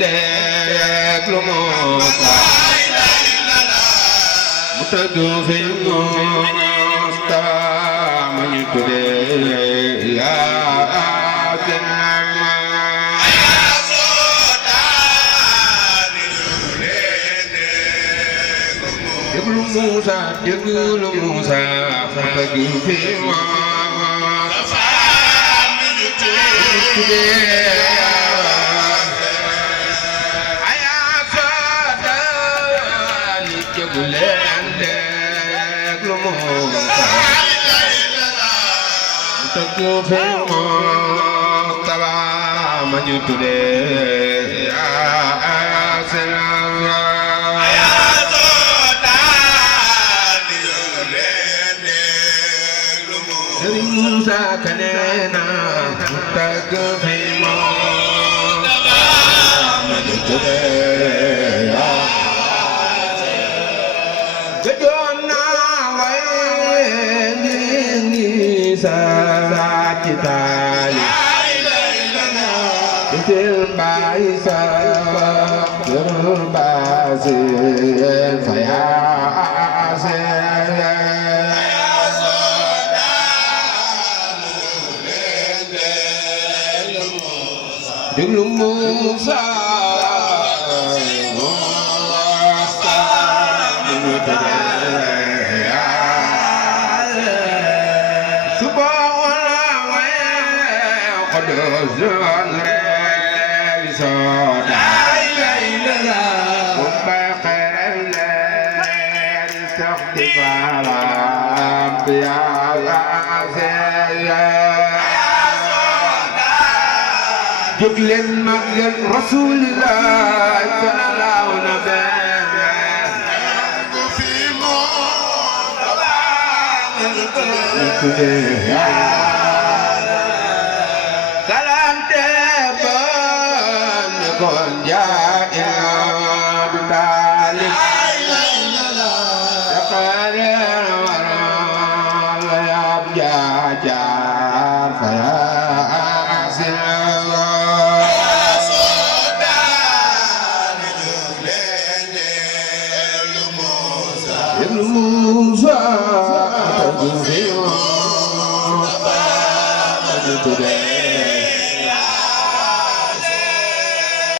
déglu Muusa mu tëgg fi Mustafa ma ñu tuddee Yaasin déglu Muusa déglu Muusa mu tëgg fi Mustafa ma ñu tuddee tëggu fi Mustafa ma ñu tuddee Yaasin Sëriñ Muusa Ka nee na tëggu fi Mustafa ma ñu tuddee Saati taali bitil baay sa kër baasi fa yaase déglu Muusa jóg leen màggal Rasulillah sallallahu alayhi galante ban kon jaa du talib yaqare wara yab jaa fa today